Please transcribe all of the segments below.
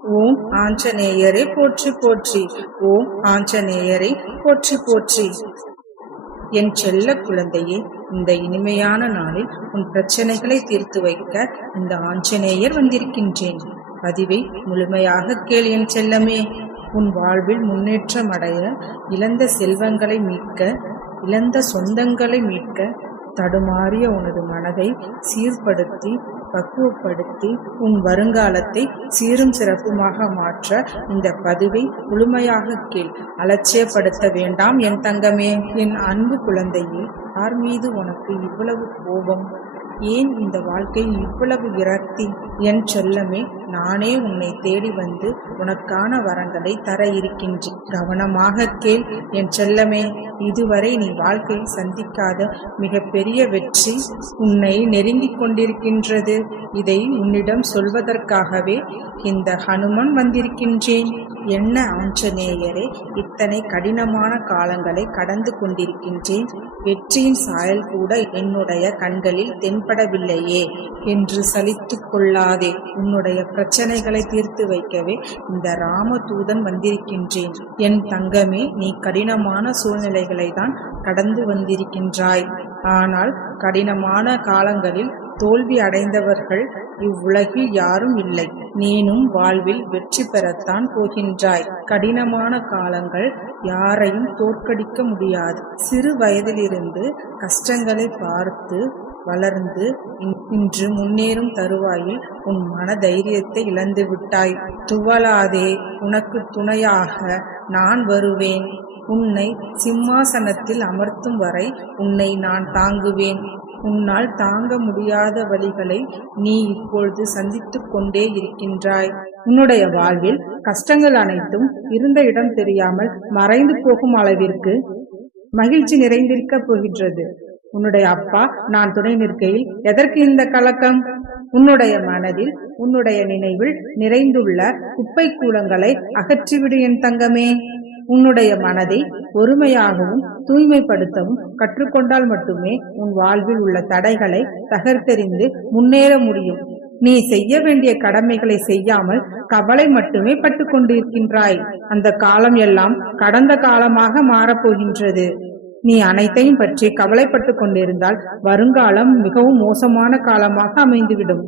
ஓம் ஆஞ்சநேயரை போற்றி போற்றி. ஓம் ஆஞ்சநேயரை போற்றி போற்றி. என் செல்ல குழந்தையே இந்த இனிமையான நாளில் உன் பிரச்சனைகளை தீர்த்து வைக்க இந்த ஆஞ்சநேயர் வந்திருக்கின்றேன். பதிவை முழுமையாக கேள் என் செல்லமே. உன் வாழ்வில் முன்னேற்றம் அடைய இழந்த செல்வங்களை மீட்க இழந்த சொந்தங்களை மீட்க தடுமாறிய உனது மனதை சீர்படுத்தி பக்குவப்படுத்தி உன் வருங்காலத்தை சீரும் சிறப்புமாக மாற்ற இந்த பதிவை முழுமையாக கேள். அலட்சியப்படுத்த வேண்டாம் என் தங்கமே. என் அன்பு குழந்தையே யார் மீது உனக்கு இவ்வளவு கோபம்? ஏன் இந்த வாழ்க்கை இவ்வளவு விரக்தி? என் செல்லமே நானே உன்னை தேடி வந்து உனக்கான வரங்களை தர இருக்கின்றேன் கவனமாக கேள் என் செல்லமே இதுவரை நீ வாழ்க்கையில் சந்திக்காத மிகப்பெரிய வெற்றி உன்னை நெருங்கிக் கொண்டிருக்கின்றது. இதை உன்னிடம் சொல்வதற்காகவே இந்த ஹனுமன் வந்திருக்கின்றேன். என்ன ஆஞ்சநேயரே இத்தனை கடினமான காலங்களை கடந்து கொண்டிருக்கின்றேன். வெற்றியின் சாயல் கூட என்னுடைய கண்களில் தென்படவில்லையே என்று சலித்து கொள்ளாதே. உன்னுடைய பிரச்சனைகளை தீர்த்து வைக்கவே இந்த ராமதூதன் வந்திருக்கின்றேன். என் தங்கமே நீ கடினமான சூழ்நிலைகளை தான் கடந்து வந்திருக்கின்றாய். ஆனால் கடினமான காலங்களில் தோல்வி அடைந்தவர்கள் இவ்வுலகில் யாரும் இல்லை. நீனும் வாழ்வில் வெற்றி பெறத்தான் போகின்றாய். கடினமான காலங்கள் யாரையும் தோற்கடிக்க முடியாது. சிறு வயதிலிருந்து கஷ்டங்களை பார்த்து வளர்ந்து இன்- இன்று முன்னேறும் தருவாயில் உன் மன தைரியத்தை இழந்து விட்டாய் துவலாதே உனக்கு துணையாக நான் வருவேன். உன்னை சிம்மாசனத்தில் அமர்த்தும் வரை உன்னை நான் தாங்குவேன். உன்னால் தாங்க முடியாத வழிகளை நீ இப்பொழுது சந்தித்து கொண்டே இருக்கின்றாய். உன்னுடைய வாழ்வில் கஷ்டங்கள் அனைத்தும் இருந்த இடம் தெரியாமல் மறைந்து போகும் அளவிற்கு மகிழ்ச்சி நிறைந்திருக்க போகின்றது. உன்னுடைய அப்பா நான் துணை நிற்கையில் எதற்கு இந்த கலக்கம்? உன்னுடைய மனதில் உன்னுடைய நினைவில் நிறைந்துள்ள குப்பை கூலங்களை அகற்றிவிடு என் தங்கமே. உன்னுடைய மனதை ஒருமையாகவும் தூய்மைப்படுத்தவும் கற்றுக்கொண்டால் மட்டுமே உன் வாழ்வில் உள்ள தடைகளை தகர்த்தெறிந்து முன்னேற முடியும். நீ செய்ய வேண்டிய கடமைகளை செய்யாமல் கவலை மட்டுமே பட்டு கொண்டிருக்கின்றாய். அந்த காலம் எல்லாம் கடந்த காலமாக மாறப்போகின்றது. நீ அனைத்தையும் பற்றி கவலைப்பட்டு கொண்டிருந்தால் வருங்காலம் மிகவும் மோசமான காலமாக அமைந்துவிடும்.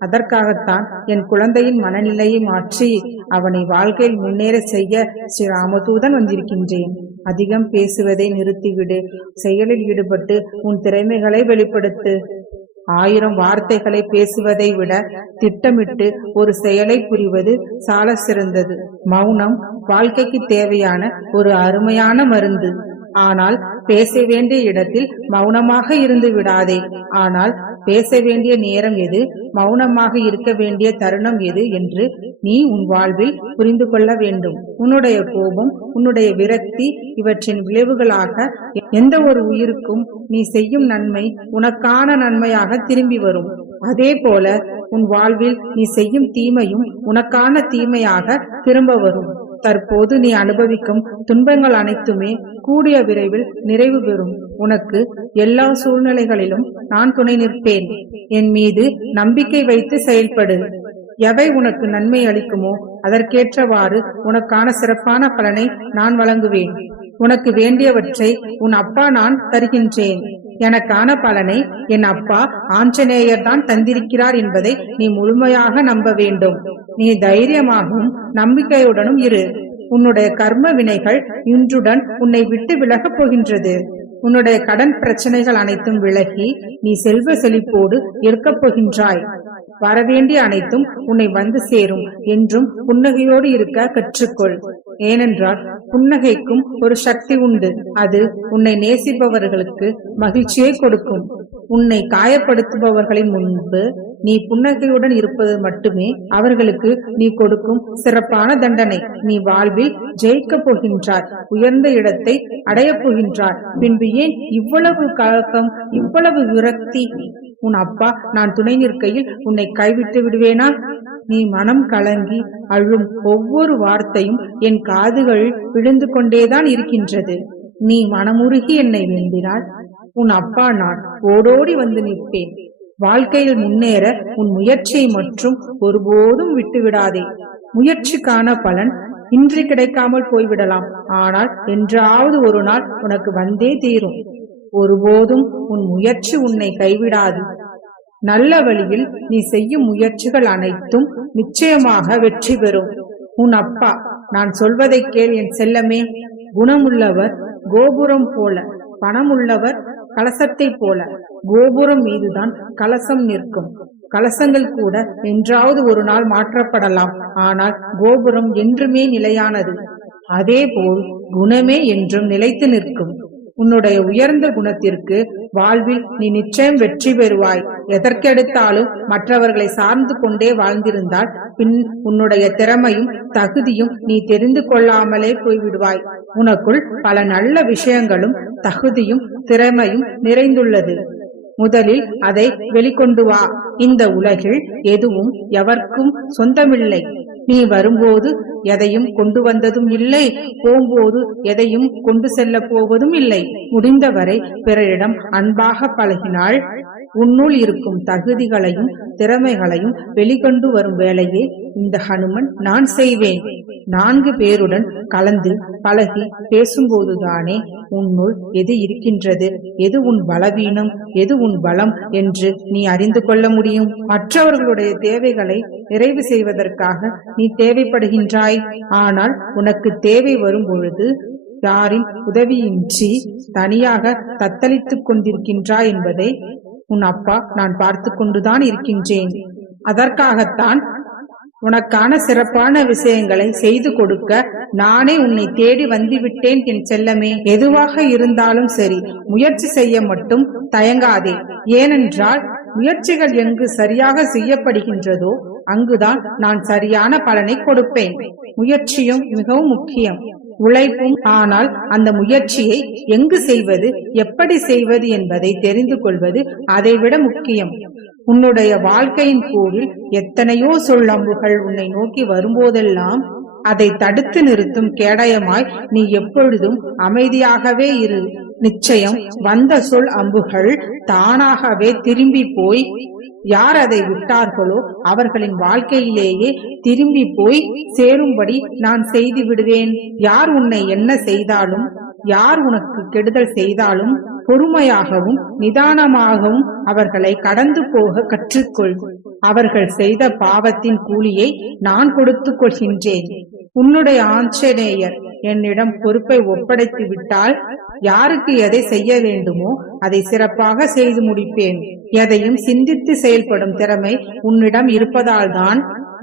அதற்காகத்தான் என் குழந்தையின் மனநிலையை மாற்றி அவனை வாழ்க்கையில் முன்னேற செய்ய ஸ்ரீ ராமதூதன் வந்திருக்கின்றேன். அதிகம் பேசுவதை நிறுத்திவிடு. செயலில் ஈடுபட்டு உன் திறமைகளை வெளிப்படுத்து. ஆயிரம் வார்த்தைகளை பேசுவதை விட திட்டமிட்டு ஒரு செயலை புரிவது சால சிறந்தது. மௌனம் வாழ்க்கைக்கு தேவையான ஒரு அருமையான மருந்து. ஆனால் பேச வேண்டிய இடத்தில் மௌனமாக இருந்து விடாதே. ஆனால் பேச வேண்டிய நேரம் எது? மௌனமாக இருக்க வேண்டிய தருணம் எது என்று நீ உன் வாழ்வில் புரிந்து கொள்ள வேண்டும். உன்னுடைய கோபம் உன்னுடைய விரக்தி இவற்றின் விளைவுகளாக எந்த ஒரு உயிருக்கும் நீ செய்யும் நன்மை உனக்கான நன்மையாக திரும்பி வரும். அதே போல உன் வாழ்வில் நீ செய்யும் தீமையும் உனக்கான தீமையாக திரும்ப வரும். தற்போது நீ அனுபவிக்கும் துன்பங்கள் அனைத்துமே கூடிய விரைவில் நிறைவு பெறும். உனக்கு எல்லா சூழ்நிலைகளிலும் நான் துணை நிற்பேன். என் மீது நம்பிக்கை வைத்து செயல்படு. எவை உனக்கு நன்மை அளிக்குமோ அதற்கேற்றவாறு உனக்கான சிறப்பான பலனை நான் வழங்குவேன். உனக்கு வேண்டியவற்றை உன் அப்பா நான் தருகின்றேன். எனக்கான பலனை என் அப்பா ஆஞ்சநேயர் தான் தந்திருக்கிறார் என்பதை நீ முழுமையாக நம்ப வேண்டும். நீ தைரியமாகவும் நம்பிக்கையுடனும் இரு. உன்னுடைய கர்ம வினைகள் இன்றுடன் உன்னை விட்டு விலகப் போகின்றது. உன்னுடைய கடன் பிரச்சனைகள் அனைத்தும் விலகி நீ செல்வ செழிப்போடு இருக்கப் போகின்றாய். வரவேண்டிய அனைத்தும் உன்னை வந்து சேரும் என்றும் புன்னகையோடு இருக்க கற்றுக்கொள். ஏனென்றால் புன்னகைக்கும் ஒரு சக்தி உண்டு. அது உன்னை நேசிப்பவர்களுக்கு மகிழ்ச்சியை கொடுக்கும். உன்னை காயப்படுத்துபவர்களின் முன்பு நீ புன்னகையுடன் இருப்பது மட்டுமே அவர்களுக்கு நீ கொடுக்கும் சிறப்பான தண்டனை. நீ வாழ்வில் ஜெயிக்கப் போகின்றார் உயர்ந்த இடத்தை அடையப் போகின்றார் பின்பு ஏன் இவ்வளவு கலக்கம் இவ்வளவு விரக்தி? உன் அப்பா நான் துணை நிற்கையில் உன்னை கைவிட்டு விடுவேனா? நீ மனம் கலங்கி அழும் ஒவ்வொரு வார்த்தையும் என் காதுகளில் விழுந்து கொண்டேதான் இருக்கின்றது. நீ மனமுருகி என்னை வேண்டினாள் உன் அப்பா நான் ஓடோடி வந்து நிற்பேன். வாழ்க்கையில் முன்னேற உன் முயற்சியை மற்றும் ஒருபோதும் விட்டுவிடாதே. முயற்சிக்கான பலன் இன்று கிடைக்காமல் போய்விடலாம். ஆனால் என்றாவது ஒரு நாள் உனக்கு வந்தே தீரும். ஒருபோதும் உன் முயற்சி உன்னை கைவிடாது. நல்ல வழியில் நீ செய்யும் முயற்சிகள் அனைத்தும் நிச்சயமாக வெற்றி பெறும். உன் அப்பா நான் சொல்வதை கேள் என் செல்லமே. குணமுள்ளவர் கோபுரம் போல பணமுள்ளவர் கலசத்தை போல. கோபுரம் மீதுதான் கலசம் நிற்கும். கலசங்கள் கூட என்றாவது ஒரு நாள் மாற்றப்படலாம். ஆனால் கோபுரம் என்றுமே நிலையானது. அதேபோல் குணமே என்றும் நிலைத்து நிற்கும். உன்னுடைய உயர்ந்த குணத்திற்கு வாழ்வில் நீ நிச்சயம் வெற்றி பெறுவாய். எதற்கெடுத்தாலும் மற்றவர்களை சார்ந்து கொண்டே வாழ்ந்திருந்தால் பின் உன்னுடைய திறமையும் தகுதியும் நீ தெரிந்து கொள்ளாமலே போய்விடுவாய். உனக்குள் பல நல்ல விஷயங்களும் தகுதியும் திறமையும் நிறைந்துள்ளது. முதலில் அதை வெளிக்கொண்டு வா. இந்த உலகில் எதுவும் எவர்க்கும் சொந்தமில்லை. நீ வரும்போது எதையும் கொண்டு வந்ததும் இல்லை. போகும்போது எதையும் கொண்டு செல்ல போவதும் இல்லை. முடிந்தவரை பிறரிடம் அன்பாக பழகினாள் உன்னுள் இருக்கும் தகுதிகளையும் திறமைகளையும் வெளிக்கொண்டு வரும் வேலையை இந்த ஹனுமன் நான் செய்வேன். நான்கு பேருடன் கலந்து பழகி பேசும்போதுதானே உன்னுள் எது இருக்கின்றது? எது உன் பலவீனம்? எது உன் பலம் என்று நீ அறிந்து கொள்ள முடியும். மற்றவர்களுடைய தேவைகளை நிறைவு செய்வதற்காக நீ தேவைப்படுகின்றாய். ஆனால் உனக்கு தேவை வரும் பொழுது யாரின் உதவியின்றி தனியாக தத்தளித்துக் கொண்டிருக்கின்றாய் என்பதை உன் அப்பா நான் பார்த்து கொண்டுதான் இருக்கின்றேன். அதற்காகத்தான் உனக்கான சிறப்பான விஷயங்களை செய்து கொடுக்க நானே உன்னை தேடி வந்துவிட்டேன் என் செல்லமே. எதுவாக இருந்தாலும் சரி முயற்சி செய்ய மட்டும் தயங்காதே. ஏனென்றால் முயற்சிகள் எங்கு சரியாக செய்யப்படுகின்றதோ அங்குதான் நான் சரியான பலனை கொடுப்பேன். முயற்சியும் மிகவும் முக்கியம். உழைப்பும் ஆனால் அந்த முயற்சியை எங்கு செய்வது எப்படி செய்வது என்பதை தெரிந்து கொள்வது அதைவிட முக்கியம். உன்னுடைய வாழ்க்கையின் கூறில் எத்தனையோ சொல்லம்புகள் உன்னை நோக்கி வரும்போதெல்லாம் அதை தடுத்து நிறுத்தும் கேடயமாய் நீ எப்பொழுதும் அமைதியாகவே இரு. நிச்சயம் வந்த சொல் அம்புகள் தானாகவே திரும்பி போய் யார் அதை விட்டார்களோ அவர்களின் வாழ்க்கையிலேயே திரும்பி போய் சேரும்படி நான் செய்து விடுவேன். யார் உன்னை என்ன செய்தாலும் யார் உனக்கு கெடுதல் செய்தாலும் பொறுமையாகவும் நிதானமாகவும் அவர்களை கடந்து போக கற்றுக்கொள். அவர்கள் செய்த பாவத்தின் கூலியை நான் கொடுத்துக் கொள்கின்றேன். உன்னுடைய ஆஞ்சநேயர் என்னிடம் பொறுப்பை ஒப்படைத்து விட்டால் யாருக்கு எதை செய்ய வேண்டுமோ அதை சிறப்பாக செய்து முடிப்பேன். எதையும் சிந்தித்து செயல்படும் திறமை உன்னிடம் இருப்பதால் தான்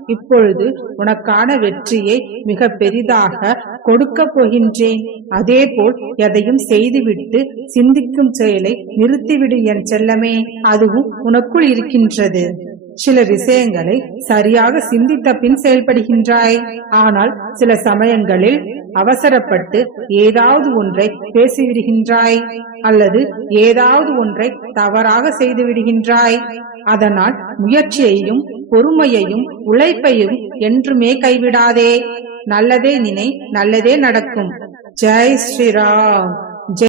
இப்பொழுது உனக்கான வெற்றியை மிக பெரிதாக கொடுக்க போகின்றேன். அதேபோல் எதையும் செய்துவிட்டு சிந்திக்கும் செயலை நிறுத்திவிடு என் செல்லமே அதுவும் உனக்குள் இருக்கின்றது. சில விஷயங்களை சரியாக சிந்தித்த பின் செயல்படுகின்றாய். ஆனால் சில சமயங்களில் அவசரப்பட்டு ஏதாவது ஒன்றை பேசிவிடுகின்றாய் அல்லது ஏதாவது ஒன்றை தவறாக செய்து விடுகின்றாய் அதனால் முயற்சியையும் பொறுமையையும் உழைப்பையும் என்றுமே கைவிடாதே. நல்லதே நினை நல்லதே நடக்கும். ஜெய் ஸ்ரீராம்.